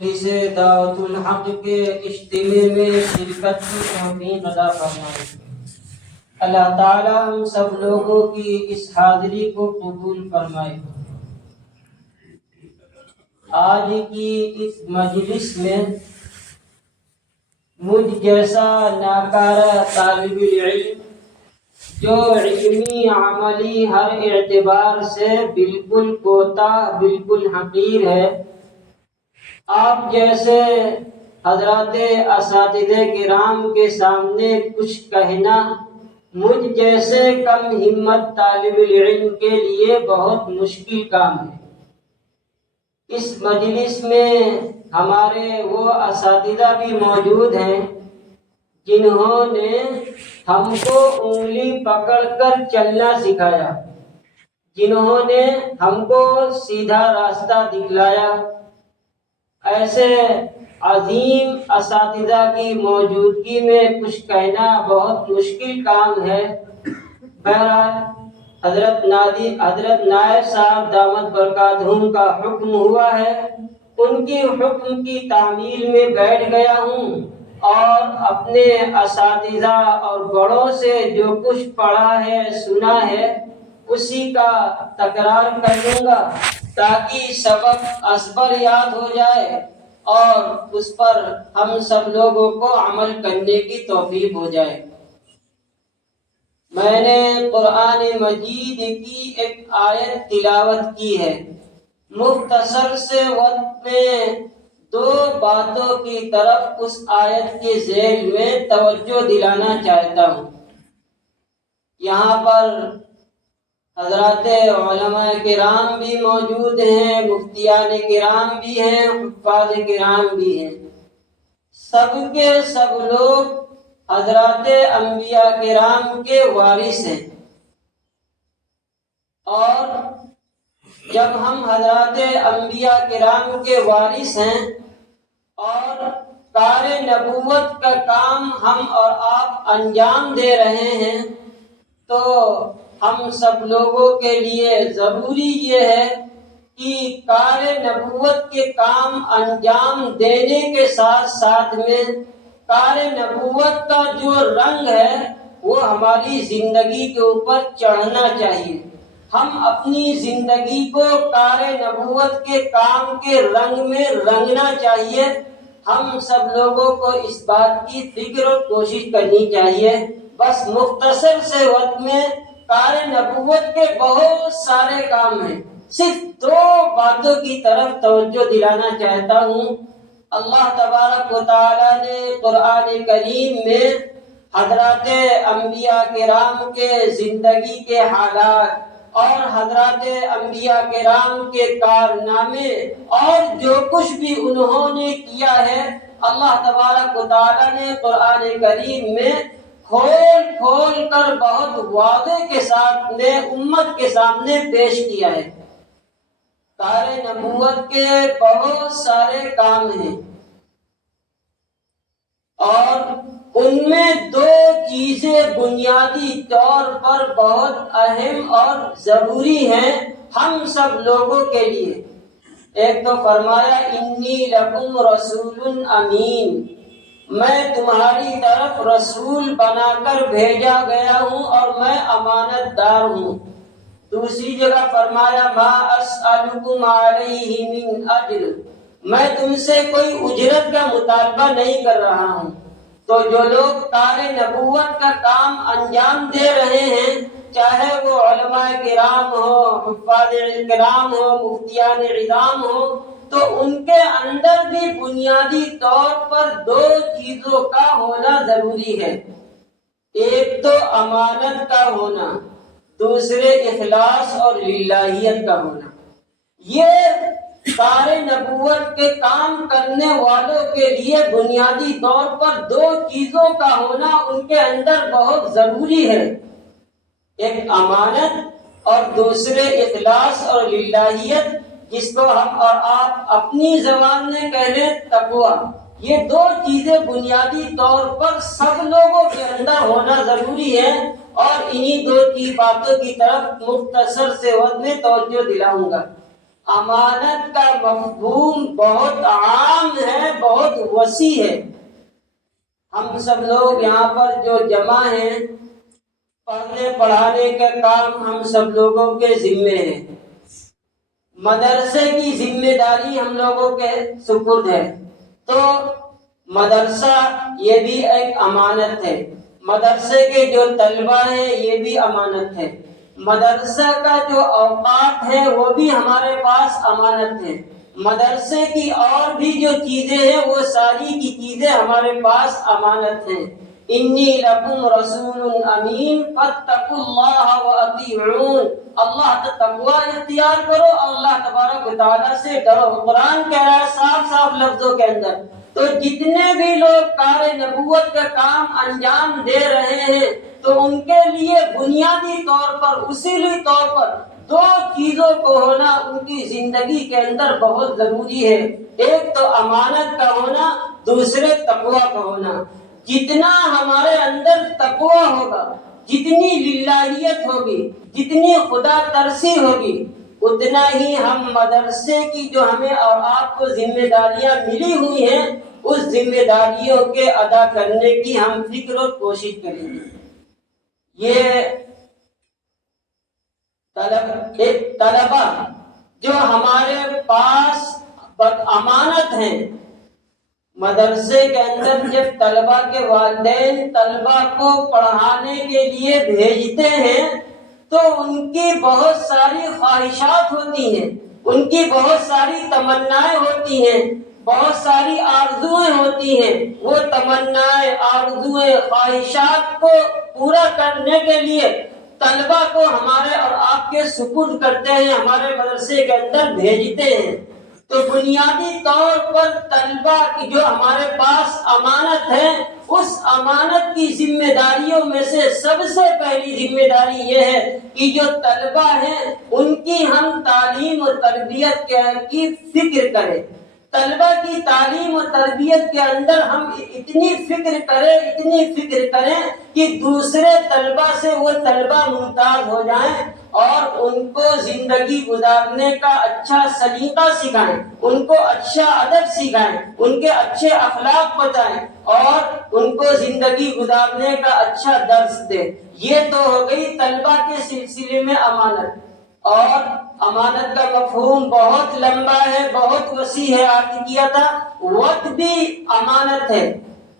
اسے دعوت الحق کے اجتماع میں شرکت کی توفیق عطا فرمائے۔ اللہ تعالی ہم سب لوگوں کی اس حاضری کو قبول فرمائے۔ آج کی اس مجلس میں مجھ جیسا ناکارہ طالب علم جو علمی عملی ہر اعتبار سے بالکل کوتاہ، بالکل حقیر ہے، آپ جیسے حضرات اساتذہ کرام کے سامنے کچھ کہنا مجھ جیسے کم ہمت طالب العلم کے لیے بہت مشکل کام ہے۔ اس مجلس میں ہمارے وہ اساتذہ بھی موجود ہیں جنہوں نے ہم کو انگلی پکڑ کر چلنا سکھایا، جنہوں نے ہم کو سیدھا راستہ دکھلایا۔ ایسے عظیم اساتذہ کی موجودگی میں کچھ کہنا بہت مشکل کام ہے۔ بہرحال حضرت نائب صاحب دامت برکاتہم کا حکم ہوا ہے، ان کی حکم کی تعمیل میں بیٹھ گیا ہوں اور اپنے اساتذہ اور بڑوں سے جو کچھ پڑھا ہے، سنا ہے، اسی کا تکرار کر لوں گا تاکہ سبق ازبر یاد ہو جائے اور اس پر ہم سب لوگوں کو عمل کرنے کی توفیق ہو جائے۔ میں نے قرآن مجید کی ایک آیت تلاوت کی ہے۔ مختصر سے وقت میں دو باتوں کی طرف اس آیت کے ذیل میں توجہ دلانا چاہتا ہوں۔ یہاں پر حضرات علماء کرام بھی موجود ہیں، مفتیان کرام بھی ہیں، حفاظ کرام بھی ہیں۔ سب کے سب لوگ حضرات انبیاء کرام کے وارث ہیں، اور جب ہم حضرات انبیاء کرام کے وارث ہیں اور کار نبوت کا کام ہم اور آپ انجام دے رہے ہیں، تو ہم سب لوگوں کے لیے ضروری یہ ہے کہ کار نبوت کے کام انجام دینے کے ساتھ ساتھ میں کار نبوت کا جو رنگ ہے وہ ہماری زندگی کے اوپر چڑھنا چاہیے۔ ہم اپنی زندگی کو کار نبوت کے کام کے رنگ میں رنگنا چاہیے۔ ہم سب لوگوں کو اس بات کی فکر اور کوشش کرنی چاہیے۔ بس مختصر سے وقت میں کار نبوت کے بہت سارے کام ہیں، صرف دو باتوں کی طرف توجہ دلانا چاہتا ہوں۔ اللہ تبارک و تعالی نے قرآن کریم میں حضرات انبیاء کرام کے زندگی کے حالات اور حضرات انبیاء کرام کے کارنامے اور جو کچھ بھی انہوں نے کیا ہے، اللہ تبارک و تعالی نے قرآن کریم میں کھول کھول کر بہت واضح کے ساتھ نے امت کے سامنے پیش کیا ہے۔ کار نبوت کے بہت سارے کام ہیں اور ان میں دو چیزیں بنیادی طور پر بہت اہم اور ضروری ہیں ہم سب لوگوں کے لیے۔ ایک تو فرمایا انی لکم رسول امین، میں تمہاری طرف رسول بنا کر بھیجا گیا ہوں اور میں امانت دار ہوں۔ دوسری جگہ فرمایا ما اسألکم علیہ من اجر، میں تم سے کوئی اجرت کا مطالبہ نہیں کر رہا ہوں۔ تو جو لوگ کار نبوت کا کام انجام دے رہے ہیں، چاہے وہ علماء کرام ہو، حفاظ کرام ہو، مفتیان عظام ہو، تو ان کے اندر بھی بنیادی طور پر دو چیزوں کا ہونا ضروری ہے۔ ایک تو امانت کا ہونا، دوسرے اخلاص اور للہیت کا ہونا۔ یہ کار نبوت کے کام کرنے والوں کے لیے بنیادی طور پر دو چیزوں کا ہونا ان کے اندر بہت ضروری ہے، ایک امانت اور دوسرے اخلاص اور للہیت، جس کو ہم اور آپ اپنی زبان میں کہہ لیں تقویٰ۔ یہ دو چیزیں بنیادی طور پر سب لوگوں کے اندر ہونا ضروری ہے، اور انہی دو باتوں کی طرف مختصر سے وقت میں توجہ دلاؤں گا۔ امانت کا مفہوم بہت عام وسیع ہے۔ ہم سب لوگ یہاں پر جو جمع ہیں، پڑھنے پڑھانے کا کام ہم سب لوگوں کے ذمے ہے۔ مدرسے کی ذمہ داری ہم لوگوں کے سپرد ہے۔ تو مدرسہ یہ بھی ایک امانت ہے، مدرسے کے جو طلبہ ہیں یہ بھی امانت ہے، مدرسہ کا جو اوقات ہے وہ بھی ہمارے پاس امانت ہے، مدرسے کی اور بھی جو چیزیں ہیں وہ ساری کی چیزیں ہمارے پاس امانت ہیں۔ انی لکم رسول امین فاتقوا اللہ واطیعون، اللہ کا تقوی اختیار کرو، اللہ تبارک و تعالیٰ سے ڈرو۔ قرآن کہہ رہا ہے صاف صاف لفظوں کے اندر۔ تو جتنے بھی لوگ کار نبوت کا کام انجام دے رہے ہیں تو ان کے لیے بنیادی طور پر، اصولی طور پر دو چیزوں کو ہونا ان کی زندگی کے اندر بہت ضروری ہے۔ ایک تو امانت کا ہونا، دوسرے تقوی کا ہونا۔ جتنا ہمارے اندر تقوی ہوگا، جتنی للہیت ہوگی، جتنی خدا ترسی ہوگی، اتنا ہی ہم مدرسے کی جو ہمیں اور آپ کو ذمہ داریاں ملی ہوئی ہیں اس ذمہ داریوں کے ادا کرنے کی ہم فکر اور کوشش کریں گے۔ یہ طلبہ جو ہمارے پاس امانت ہیں، مدرسے کے اندر جب طلبہ کے والدین طلبہ کو پڑھانے کے لیے بھیجتے ہیں تو ان کی بہت ساری خواہشات ہوتی ہیں، ان کی بہت ساری تمنائیں ہوتی ہیں، بہت ساری آرزوئیں ہوتی ہیں۔ وہ تمنائیں، آرزوئیں، خواہشات کو پورا کرنے کے لیے طلبہ کو ہمارے اور آپ کے سپرد کرتے ہیں، ہمارے مدرسے کے اندر بھیجتے ہیں۔ تو بنیادی طور پر طلبہ کی جو ہمارے پاس امانت ہے، اس امانت کی ذمہ داریوں میں سے سب سے پہلی ذمہ داری یہ ہے کہ جو طلبہ ہیں ان کی ہم تعلیم و تربیت کی فکر کریں۔ طلبہ کی تعلیم و تربیت کے اندر ہم اتنی فکر کریں کہ دوسرے طلبہ سے وہ طلبہ ممتاز ہو جائیں اور ان کو زندگی گزارنے کا اچھا سلیقہ سکھائیں، ان کو اچھا ادب سکھائیں، ان کے اچھے اخلاق بتائیں اور ان کو زندگی گزارنے کا اچھا درس دیں۔ یہ تو ہو گئی طلبہ کے سلسلے میں امانت۔ اور امانت کا مفہوم بہت لمبا ہے، بہت وسیع ہے، عرض کیا تھا۔ وقت بھی امانت ہے،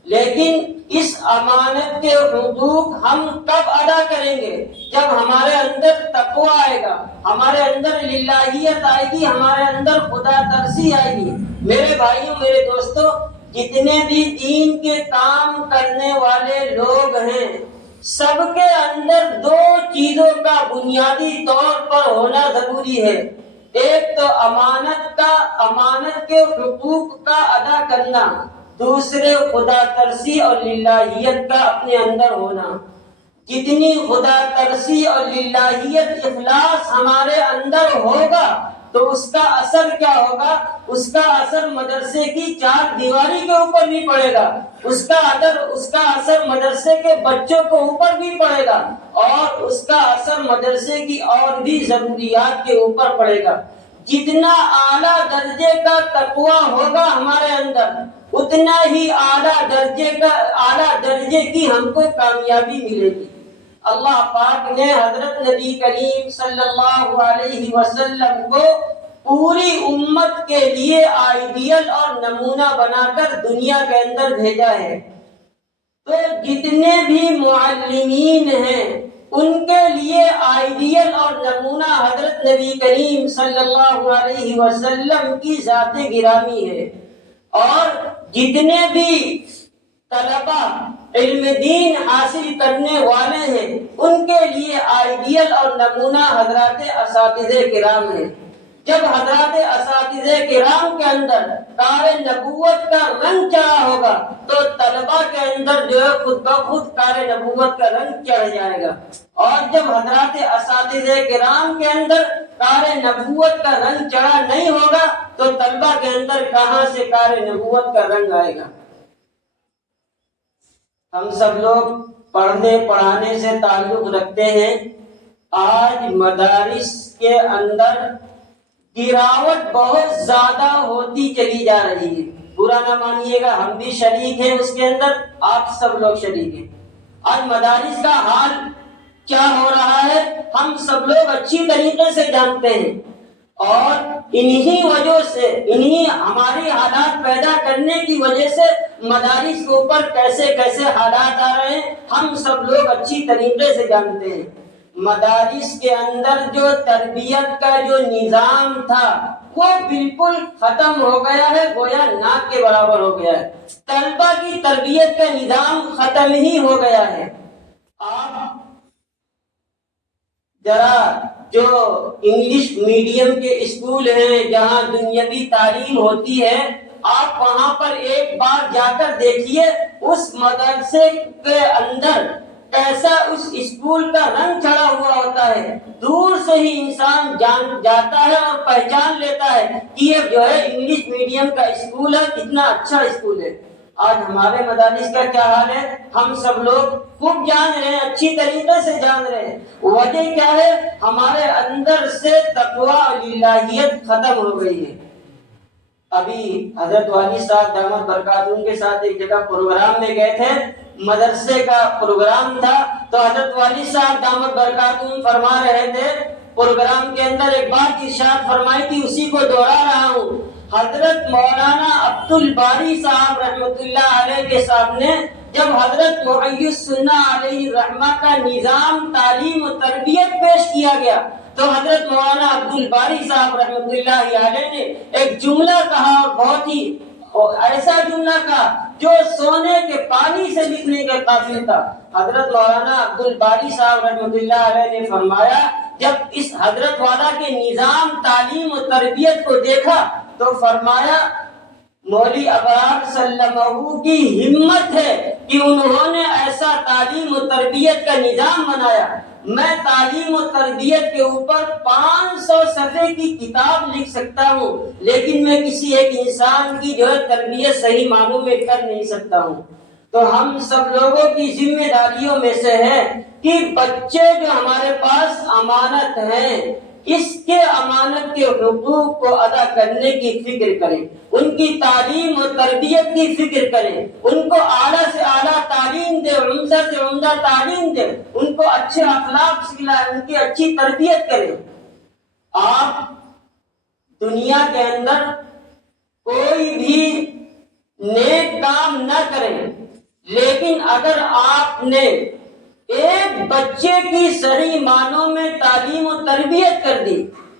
لیکن اس امانت کے حقوق ہم کب ادا کریں گے؟ جب ہمارے اندر تقوی آئے گا، ہمارے اندر للہیت آئے گی، ہمارے اندر خدا ترسی آئے گی۔ میرے بھائیوں، میرے دوستوں، جتنے بھی دین کے کام کرنے والے لوگ ہیں سب کے اندر دو چیزوں کا بنیادی طور پر ہونا ضروری ہے۔ ایک تو امانت کے حقوق کا ادا کرنا، دوسرے خدا ترسی اور للہیت کا اپنے اندر ہونا۔ جتنی خدا ترسی اور للہیت اخلاص ہمارے اندر ہوگا تو اس کا اثر کیا ہوگا؟ اس کا اثر مدرسے کی چار دیواری کے اوپر بھی پڑے گا، اس کا اثر مدرسے کے بچوں کے اوپر بھی پڑے گا اور اس کا اثر مدرسے کی اور بھی ضروریات کے اوپر پڑے گا۔ جتنا اعلیٰ درجے کا تقوی ہوگا ہمارے اندر، اتنا ہی اعلیٰ درجے کی ہم کو کامیابی ملے گی۔ اللہ پاک نے حضرت نبی کریم صلی اللہ علیہ وسلم کو پوری امت کے لیے آئیڈیل اور نمونہ بنا کر دنیا کے اندر بھیجا ہے۔ تو جتنے بھی معلمین ہیں ان کے لیے آئیڈیل اور نمونہ حضرت نبی کریم صلی اللہ علیہ وسلم کی ذات گرامی ہے، اور جتنے بھی طلبہ علم دین حاصل کرنے والے ہیں ان کے لیے آئیڈیل اور نمونہ حضرات اساتذہ کرام ہیں۔ جب حضرات اساتذہ کرام کے اندر کار نبوت کا رنگ چڑھا ہوگا تو طلبہ کے اندر جو ہے خود بخود کار نبوت کا رنگ چڑھ جائے گا، اور جب حضرات اساتذہ کرام کے اندر کار نبوت کا رنگ چڑھا نہیں ہوگا تو طلبہ کے اندر کہاں سے کار نبوت کا رنگ آئے گا؟ ہم سب لوگ پڑھنے پڑھانے سے تعلق رکھتے ہیں۔ آج مدارس کے اندر گراوٹ بہت زیادہ ہوتی چلی جا رہی ہے۔ برا نہ مانیے گا، ہم بھی شریک ہیں اس کے اندر، آپ سب لوگ شریک ہیں۔ آج مدارس کا حال کیا ہو رہا ہے ہم سب لوگ اچھی طریقے سے جانتے ہیں، اور انہی وجہ سے، انہی ہماری حالات پیدا کرنے کی وجہ سے مدارس کے اوپر کیسے کیسے حالات آ رہے ہیں ہم سب لوگ اچھی طریقے سے جانتے ہیں۔ مدارس کے اندر جو تربیت کا جو نظام تھا وہ بالکل ختم ہو گیا ہے، گویا نہ کے برابر ہو گیا ہے۔ طلبہ کی تربیت کا نظام ختم ہی ہو گیا ہے۔ آپ ذرا جو انگلش میڈیم کے اسکول ہیں جہاں دنیاوی تعلیم ہوتی ہے، آپ وہاں پر ایک بار جا کر دیکھیے اس مدرسے کے اندر کیسا اس اسکول کا رنگ چڑھا ہوا ہوتا ہے۔ دور سے ہی انسان جان جاتا ہے اور پہچان لیتا ہے کہ یہ جو ہے انگلش میڈیم کا اسکول ہے، کتنا اچھا اسکول ہے۔ آج ہمارے مدارس کا کیا حال ہے ہم سب لوگ خوب جان رہے ہیں، اچھی طریقے سے جان رہے ہیں۔ وجہ کیا ہے؟ ہمارے اندر سے تقویٰ اور الہیت ختم ہو گئی ہے۔ ابھی حضرت والی صاحب دامت برکاتہم کے ساتھ ایک جگہ پروگرام میں گئے تھے، مدرسے کا پروگرام تھا، تو حضرت والی صاحب دامت برکاتہم فرما رہے تھے، پروگرام کے اندر ایک بات ارشاد فرمائی تھی، اسی کو دوہرا رہا ہوں۔ حضرت مولانا عبد الباری صاحب رحمۃ اللہ علیہ کے سامنے جب حضرت محی السنہ علیہ الرحمہ کا نظام تعلیم و تربیت پیش کیا گیا تو حضرت مولانا عبد الباری صاحب رحمۃ اللہ علیہ نے ایک جملہ کہا، اور بہت ہی ایسا جملہ کہا جو سونے کے پانی سے لکھنے کے قابل تھا۔ حضرت مولانا عبد الباری صاحب رحمۃ اللہ علیہ نے فرمایا، جب اس حضرت والا کے نظام تعلیم و تربیت کو دیکھا تو فرمایا مولوی ابرار سلمہ کی ہمت ہے کہ انہوں نے ایسا تعلیم و تربیت کا نظام بنایا۔ میں تعلیم و تربیت کے اوپر 500 صفحے کی کتاب لکھ سکتا ہوں، لیکن میں کسی ایک انسان کی جو ہے تربیت صحیح معنوں میں کر نہیں سکتا ہوں۔ تو ہم سب لوگوں کی ذمہ داریوں میں سے ہے کہ بچے جو ہمارے پاس امانت ہیں، اس کے امانت کے حقوق کو ادا کرنے کی فکر کریں، ان کی تعلیم و تربیت کی فکر کریں، ان کو اعلیٰ سے اعلیٰ تعلیم دیں، عمدہ سے عمدہ تعلیم دیں، ان کو اچھے اخلاق سکھلائیں، ان کی اچھی تربیت کریں۔ آپ دنیا کے اندر کوئی بھی نیک کام نہ کریں، لیکن اگر آپ نے ایک بچے کی صحیح معنوں میں تعلیم و تربیت کر دی،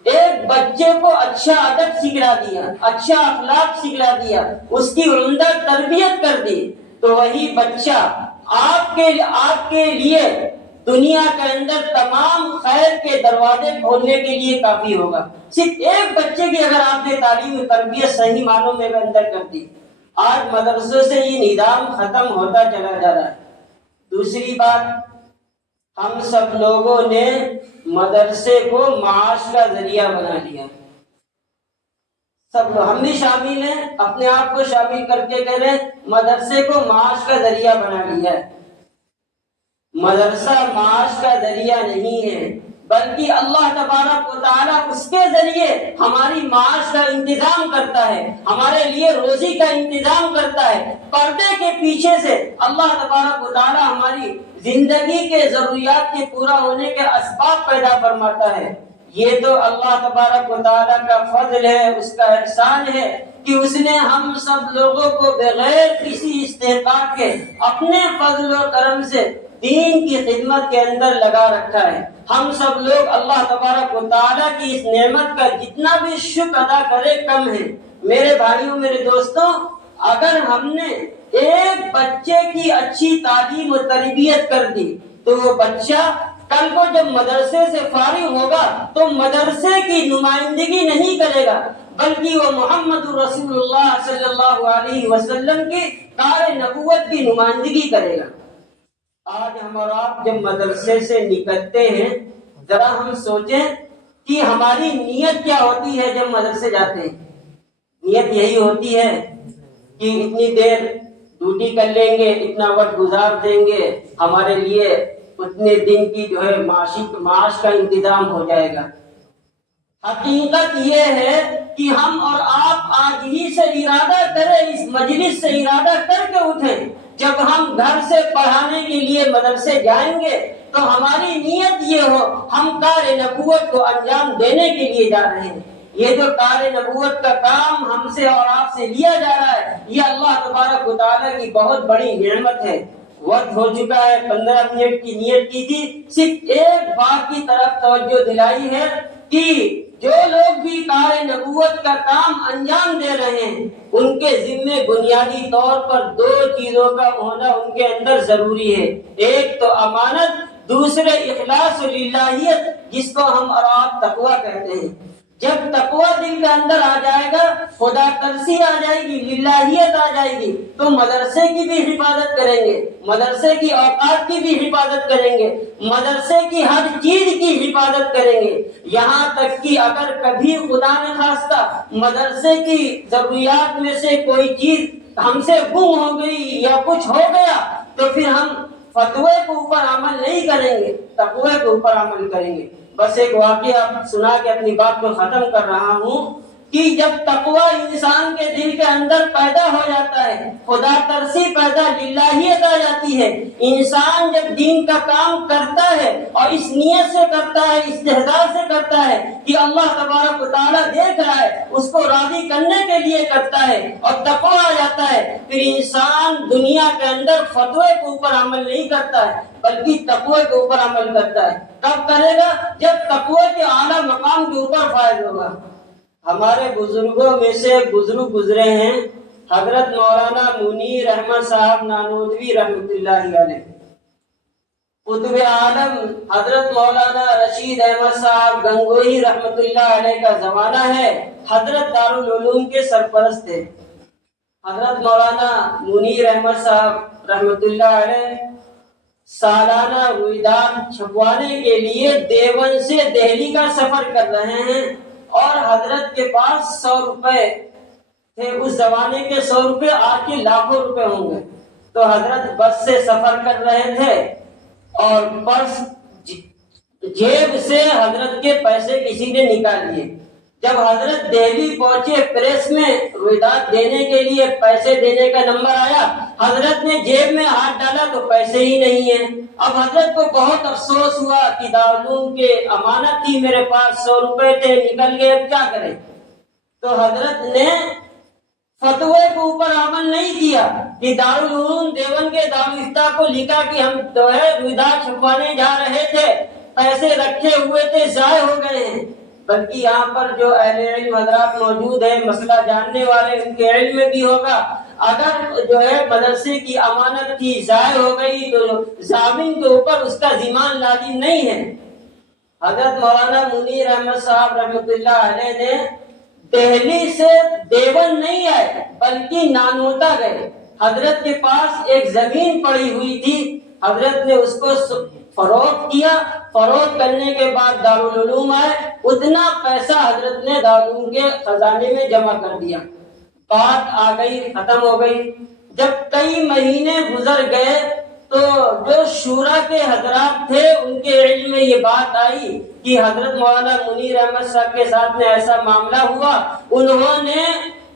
ایک بچے کو اچھا ادب سکھلا دیا، اچھا اخلاق سکھلا دیا، اس کی عمدہ تربیت کر دی، تو وہی بچہ آپ کے لیے دنیا کے اندر تمام خیر کے دروازے کھولنے کے لیے کافی ہوگا۔ صرف ایک بچے کی اگر آپ نے تعلیم و تربیت صحیح معنوں میں اندر کر دی۔ آج مدرسے سے یہ نظام ختم ہوتا چلا جا رہا ہے۔ دوسری بات، ہم سب لوگوں نے مدرسے کو معاش کا ذریعہ بنا لیا۔ سب لوگ، ہم بھی شامل ہیں، اپنے آپ کو شامل کر کے کہہ رہے ہیں مدرسے کو معاش کا ذریعہ بنا لیا ہے۔ مدرسہ معاش کا ذریعہ نہیں ہے، بلکہ اللہ تبارک و تعالیٰ اس کے ذریعے ہماری معاش کا انتظام کرتا ہے، ہمارے لیے روزی کا انتظام کرتا ہے۔ پردے کے پیچھے سے اللہ تبارک و تعالیٰ ہماری زندگی کے ضروریات کے پورا ہونے کے اسباب پیدا فرماتا ہے۔ یہ تو اللہ تبارک و تعالیٰ کا فضل ہے، اس کا احسان ہے کہ اس نے ہم سب لوگوں کو بغیر کسی استحقاق کے اپنے فضل و کرم سے دین کی خدمت کے اندر لگا رکھا ہے۔ ہم سب لوگ اللہ تبارک و تعالیٰ کی اس نعمت کا جتنا بھی شکر ادا کرے کم ہے۔ میرے بھائیوں، میرے دوستوں، اگر ہم نے ایک بچے کی اچھی تعلیم و تربیت کر دی تو وہ بچہ کل کو جب مدرسے سے فارغ ہوگا تو مدرسے کی نمائندگی نہیں کرے گا، بلکہ وہ محمد رسول اللہ صلی اللہ علیہ وسلم کی کار نبوت کی نمائندگی کرے گا۔ آج ہم اور آپ جب مدرسے سے نکلتے ہیں، ذرا ہم سوچیں کہ ہماری نیت کیا ہوتی ہے جب مدرسے جاتے ہیں۔ نیت یہی ہوتی ہے کہ اتنی دیر ڈیوٹی کر لیں گے، اتنا وقت گزار دیں گے، ہمارے لیے اتنے دن کی جو ہے معاش کا انتظام ہو جائے گا۔ حقیقت یہ ہے کہ ہم اور آپ آج ہی سے ارادہ کریں، اس مجلس سے ارادہ کر کے اٹھیں، جب ہم گھر سے پڑھانے کے لیے مدرسے جائیں گے تو ہماری نیت یہ ہو ہم کار نبوت کو انجام دینے کے لیے جا رہے ہیں۔ یہ جو کار نبوت کا کام ہم سے اور آپ سے لیا جا رہا ہے، یہ اللہ تبارک و تعالیٰ کی بہت بڑی نعمت ہے۔ وقت ہو چکا ہے، 15 منٹ کی نیت کی تھی، صرف ایک بات کی طرف توجہ دلائی ہے کہ جو لوگ بھی کار نبوت کا کام انجام دے رہے ہیں ان کے ذمے بنیادی طور پر دو چیزوں کا ہونا ان کے اندر ضروری ہے، ایک تو امانت، دوسرے اخلاص و للہیت، جس کو ہم اور آپ تقویٰ کہتے ہیں۔ جب تقویٰ دل کے اندر آ جائے گا، خدا ترسی آ جائے گی، للہیت آ جائے گی، تو مدرسے کی بھی حفاظت کریں گے، مدرسے کی اوقات کی بھی حفاظت کریں گے، مدرسے کی ہر چیز کی حفاظت کریں گے، یہاں تک کہ اگر کبھی خدا نخواستہ مدرسے کی ضروریات میں سے کوئی چیز ہم سے گم ہو گئی یا کچھ ہو گیا تو پھر ہم فتوے کے اوپر عمل نہیں کریں گے، تقوی کے اوپر عمل کریں گے۔ بس ایک واقعہ سنا کے اپنی بات کو ختم کر رہا ہوں کہ جب تقوی انسان کے دل کے اندر پیدا ہو جاتا ہے، خدا ترسی پیدا، للہیت آ جاتی ہے، انسان جب دین کا کام کرتا ہے اور اس نیت سے کرتا ہے، استحضار سے کرتا ہے کہ اللہ تبارک و تعالیٰ دیکھ رہا ہے، اس کو راضی کرنے کے لیے کرتا ہے اور تقوی آ جاتا ہے، پھر انسان دنیا کے اندر فتوے کے اوپر عمل نہیں کرتا ہے بلکہ تقوی کے اوپر عمل کرتا ہے۔ کب کرے گا؟ جب تقوی کے اعلیٰ مقام کے اوپر فائز ہوگا۔ ہمارے بزرگوں میں سے بزرگ گزرے ہیں حضرت مولانا منیر احمد صاحب نانوتوی رحمۃ اللہ علیہ، قطب عالم حضرت مولانا رشید احمد صاحب گنگوہی رحمۃ اللہ علیہ کا زمانہ ہے، حضرت دارالعلوم کے سرپرست تھے۔ حضرت مولانا منیر احمد صاحب رحمۃ اللہ علیہ سالانہ رویداد چھپوانے کے لیے دیوبند سے دہلی کا سفر کر رہے ہیں اور حضرت کے پاس 100 روپے تھے، اس زمانے کے 100 روپے آج کے لاکھوں روپے ہوں گے۔ تو حضرت بس سے سفر کر رہے تھے اور پرس جیب سے حضرت کے پیسے کسی نے نکال لیے۔ جب حضرت دہلی پہنچے، پریس میں رویداد دینے کے لیے پیسے دینے کا نمبر آیا، حضرت نے جیب میں ہاتھ ڈالا تو پیسے ہی نہیں ہیں۔ اب حضرت کو بہت افسوس ہوا کہ دارالعلوم کے امانت تھی، میرے پاس 100 روپے تھے، نکل گئے، اب کیا کریں؟ تو حضرت نے فتوے کے اوپر عمل نہیں کیا کہ دارالعلوم دیوبند کے دارالفتہ کو لکھا کہ ہم رویداد چھپوانے جا رہے تھے، پیسے رکھے ہوئے تھے، ضائع ہو گئے ہیں، بلکہ یہاں پر جو اہل علم حضرات موجود ہیں، مسئلہ جاننے والے، ان کے علم میں بھی ہوگا، اگر مدرسے کی امانت کی ضائع ہو گئی تو ضامن کے اوپر اس کا ضمان لازم نہیں ہے۔ حضرت مولانا منیر احمد صاحب رحمۃ اللہ علیہ نے دہلی سے دیوبند نہیں آئے بلکہ نانوتا گئے۔ حضرت کے پاس ایک زمین پڑی ہوئی تھی، حضرت نے اس کو فروخت کیا، فروخت کرنے کے بعد دارالعلوم آئے، اتنا پیسہ حضرت نے دارالعلوم کے خزانے میں جمع کر دیا۔ بات آ گئی، ختم ہو گئی۔ جب کئی مہینے گزر گئے تو جو شورا کے حضرات تھے ان کے علم میں یہ بات آئی کہ حضرت مولانا منیر احمد صاحب کے ساتھ میں ایسا معاملہ ہوا، انہوں نے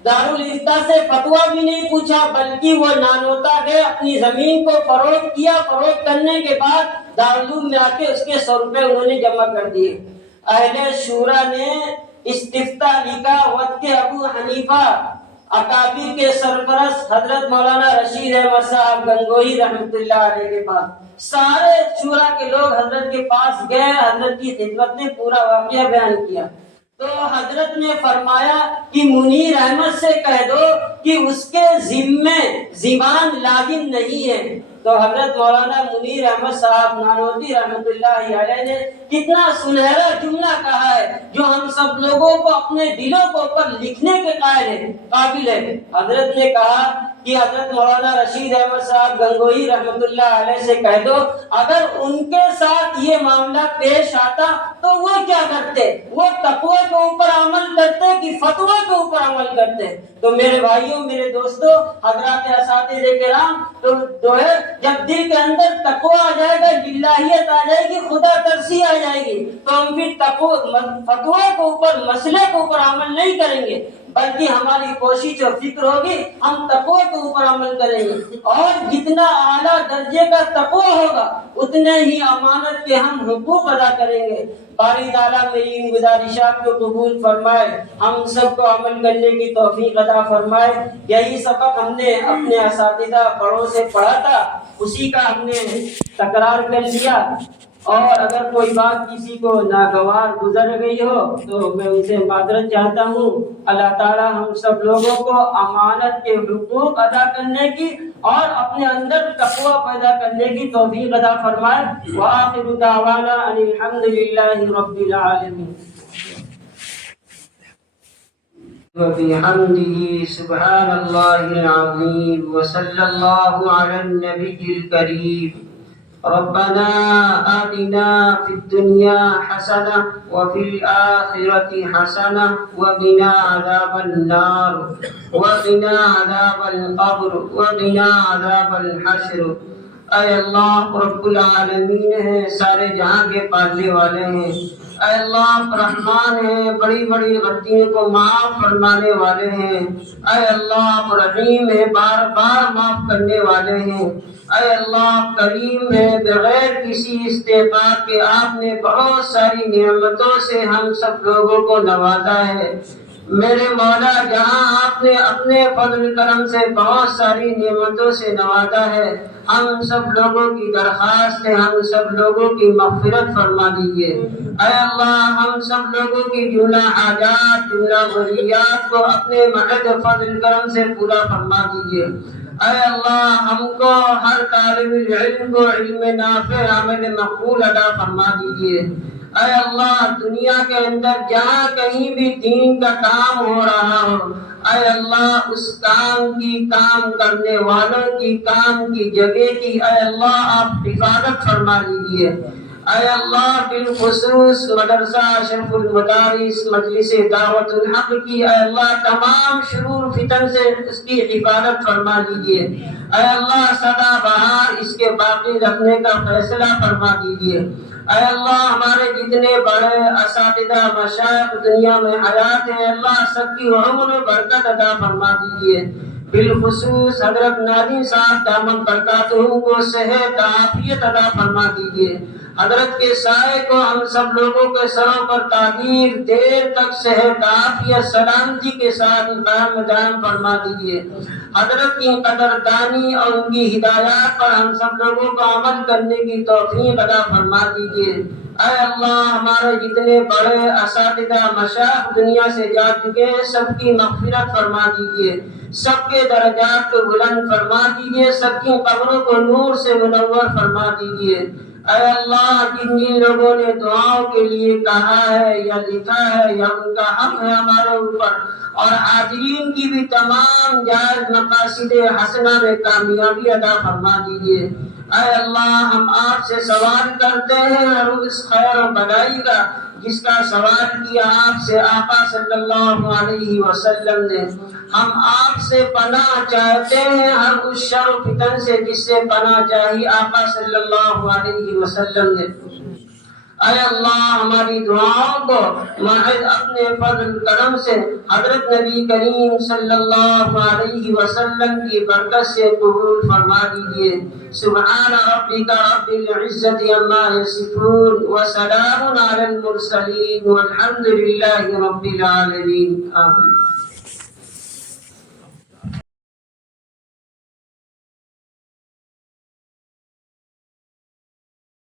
دارالفتہ سے فتویٰ بھی نہیں پوچھا بلکہ وہ نانوتا گئے، اپنی زمین کو فروخت کیا، فروخت کرنے کے بعد دارالعلوم میں آ کے اس کے 100 روپے انہوں نے جمع کر دیے۔ اہل شورا نے استفتاء لکھا، وقت کے ابو حنیفہ اکابر کے سرپرست حضرت مولانا رشید احمد صاحب گنگوہی رحمۃ اللہ علیہ کے پاس، سارے شورا کے لوگ حضرت کے پاس گئے، حضرت کی خدمت میں پورا واقعہ بیان کیا تو حضرت نے فرمایا کہ منیر احمد سے کہہ دو کہ اس کے ذمے ضمان لازم نہیں ہے۔ تو حضرت مولانا منیر احمد صاحب نانوتوی رحمۃ اللہ علیہ نے کتنا سنہرا جملہ کہا ہے جو ہم سب لوگوں کو اپنے دلوں کو اوپر لکھنے کے قابل ہے۔ حضرت نے کہا کہ حضرت مولانا رشید احمد صاحب گنگوہی رحمۃ اللہ علیہ سے کہہ دو اگر ان کے ساتھ یہ معاملہ پیش آتا تو وہ کیا کرتے؟ وہ تقوی کے اوپر عمل کرتے کہ فتوی کے اوپر عمل کرتے؟ تو میرے بھائیوں، میرے دوستوں، حضرات اساتذہ کرام، تو جو ہے جب دل کے اندر تقوی آ جائے گا، للہیت آ جائے گی، خدا ترسی آ جائے گی، تو ہم پھر فتوے کے اوپر، مسئلے کے اوپر عمل نہیں کریں گے، بلکہ ہماری کوشش اور فکر ہوگی ہم تقوی کے اوپر عمل کریں گے، اور جتنا اعلیٰ درجے کا تقوی ہوگا اتنے ہی امانت کے ہم حقوق ادا کریں گے۔ باری تعالیٰ میری ان گزارشات کو قبول فرمائے، ہم سب کو عمل کرنے کی توفیق عطا فرمائے۔ یہی سبق ہم نے اپنے اساتذہ بڑوں سے پڑھا تھا، اسی کا ہم نے تکرار کر لیا، اور اگر کوئی بات کسی کو ناگوار گزر گئی ہو تو میں ان سے معذرت چاہتا ہوں۔ اللہ تعالیٰ ہم سب لوگوں کو امانت کے حقوق ادا کرنے کی اور اپنے اندر تقوی پیدا کرنے کی توفیق عطا فرمائے۔ وآخر دعوانا ان الحمد للہ رب العالمین۔ وبحمده سبحان اللہ العظیم، وصلی اللہ علی النبی الکریم۔ ربنا آتنا في الدنيا حسنة وفي الآخرة حسنة وقنا عذاب النار وقنا عذاب القبر وقنا عذاب الحشر۔ اے اللہ رب العالمین ہے، سارے جہاں کے پالنے والے ہیں، اے اللہ رحمان ہے، بڑی بڑی غلطیوں کو معاف فرمانے والے ہیں، اے اللہ رحیم ہے، بار بار معاف کرنے والے ہیں، اے اللہ کریم ہے، بغیر کسی استحقاق کے آپ نے بہت ساری نعمتوں سے ہم سب لوگوں کو نوازا ہے۔ میرے مولا، جہاں آپ نے اپنے فضل کرم سے بہت ساری نعمتوں سے نوازا ہے، ہم سب لوگوں کی درخواست ہے، ہم سب لوگوں کی مغفرت فرما دیجیے۔ اے اللہ ہم سب لوگوں کی جملہ حاجات، جملہ ضروریات کو اپنے محض فضل کرم سے پورا فرما دیجیے۔ اے اللہ ہم کو، ہر طالب علم کو علم نافع، عمل مقبول عطا فرما دیجیے۔ اے اللہ دنیا کے اندر جہاں کہیں بھی دین کا کام ہو رہا ہو، اے اللہ اس کام کی، کام کرنے والوں کی، کام کی جگہ کی اے اللہ آپ حفاظت فرما لیجیے۔ اے اللہ بالخصوص مدرسہ اشرف المدارس مجلس دعوت الحق کی اے اللہ تمام شرور فتن سے اس کی حفاظت فرما لیجیے۔ اے اللہ سدا بہار اس کے باقی رکھنے کا فیصلہ فرما دیجیے۔ اے اللہ ہمارے جتنے بڑے اساتذہ مشائخ دنیا میں حیات ہیں، اللہ سب کی عمر میں برکت عطا فرما دیجیے۔ بالخصوص حضرت نادی صاحب دامن برکاتہم کو صحت عافیت عطا فرما دیجیے۔ حضرت کے سائے کو ہم سب لوگوں کے سروں پر تاخیر دیر تک صحت عافیت سلامتی کے ساتھ قائم دائم فرما دیجیے۔ حضرت کی قدردانی اور ان کی ہدایات پر ہم سب لوگوں کو عمل کرنے کی توفیق عطا فرما دیجیے۔ اے اللہ ہمارے جتنے بڑے اساتذہ مشائخ دنیا سے جا چکے ہیں، سب کی مغفرت فرما دیجیے، سب کے درجات کو بلند فرما دیجیے، سب کی قبروں کو نور سے منور فرما دیجیے۔ اے اللہ جن جن لوگوں نے دعاؤں کے لیے کہا ہے یا لکھا ہے یا ان کا حق ہے ہمارے اوپر، اور حاضرین کی بھی تمام جائز مقاصد حسنہ میں کامیابی عطا فرما دیجیے۔ اے اللہ ہم آپ سے سوال کرتے ہیں اور اس خیر و بھلائی کا جس کا سوال کیا آپ سے آقا صلی اللہ علیہ وسلم نے۔ ہم آپ سے پناہ چاہتے ہیں ہر اس شر و فتن سے جس سے پناہ چاہی آقا صلی اللہ علیہ وسلم نے۔ اے اللہ ہماری دعاؤں کو محض اپنے فضل کرم سے حضرت نبی کریم صلی اللہ علیہ وسلم کی برکت سے قبول فرما دیجیے۔ سبحان ربک رب العزت عما یصفون وسلام علی المرسلین والحمد للہ رب العالمین، آمین۔